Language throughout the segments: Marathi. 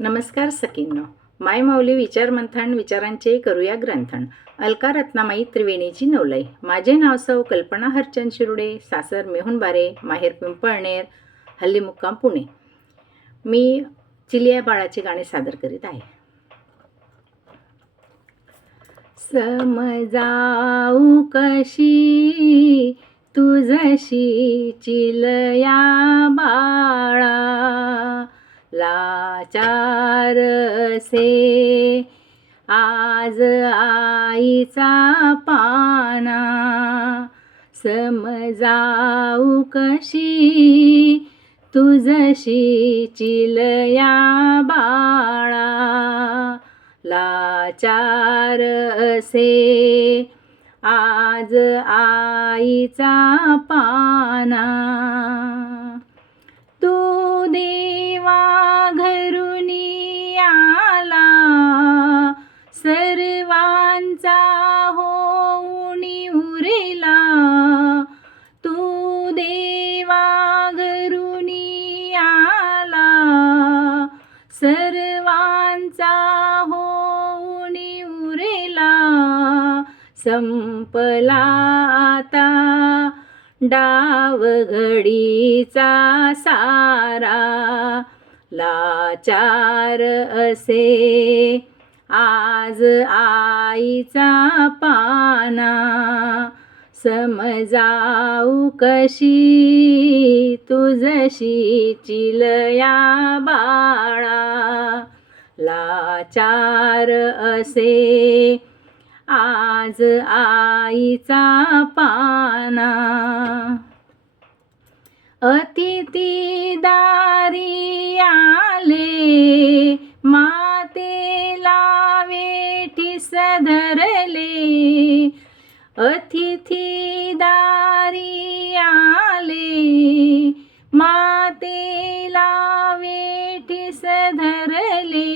नमस्कार सखींनो. माय माऊली विचार मंथन विचारांचे करूया ग्रंथन. अलका रत्नामाई त्रिवेणीची नवलई. माझे नाव सौ कल्पना हरचंद शिरुडे, सासर मेहुणबारे, माहेर पिंपळनेर, हल्ली मुक्काम पुणे. मी चिलिया बाळाचे गाणे सादर करीत आहे. समजाऊ कशी तुझशी चिलया बाळा, लाचार से आज आईचा पाना. समजाऊ कशी तुझशी चिलया बाळा, लाचार से आज आईचा पाना. तू देवा घरुनी आला, सर्वांचा होऊनी उरेला. तू देवा घरुनी आला, सर्वांचा होऊनी उरेला. संपला आता डाव घडीचा सारा, लाचार असे आज आईचा पाना. समजाऊ कशी तुझशी चिलया बाळा, लाचार असे आज आईचा पाना. अतिथी दारी आले, मातेला वेठीस धरले. अतिथी दारी आले, मातेला वेठीस धरले.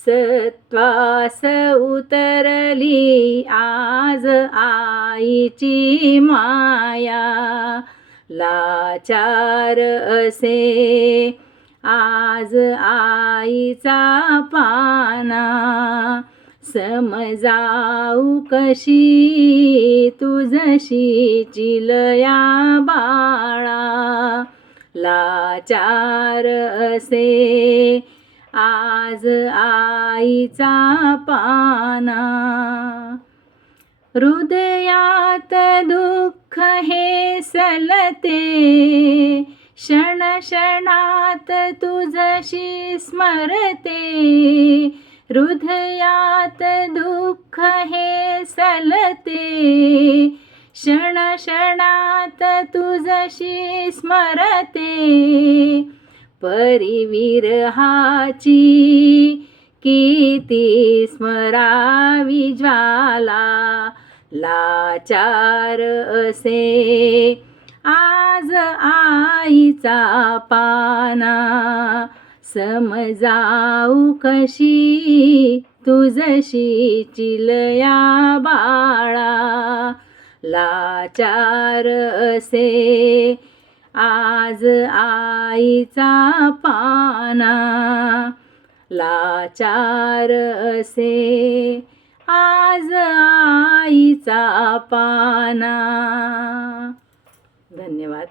सत्वास उतरली आज आईची माया, लाचार असे आज आईचा पाना. समजाऊ कशी तुझशी चिलया बाळा, लाचार असे आज आईचा पाना. हृदयात दुःख हे सलते, क्षण क्षणात तुझशी स्मरते. हृदयात दुःख हे सलते, क्षण क्षणात तुझशी स्मरते. परिविरहाची किती स्मरावी ज्वाला, लाचार असे आज आईचा पाना. समजाऊ कशी तुझशी चिलया बाळा, लाचार असे आज आईचा पाना. लाचार असे आज आईचा पाना. धन्यवाद.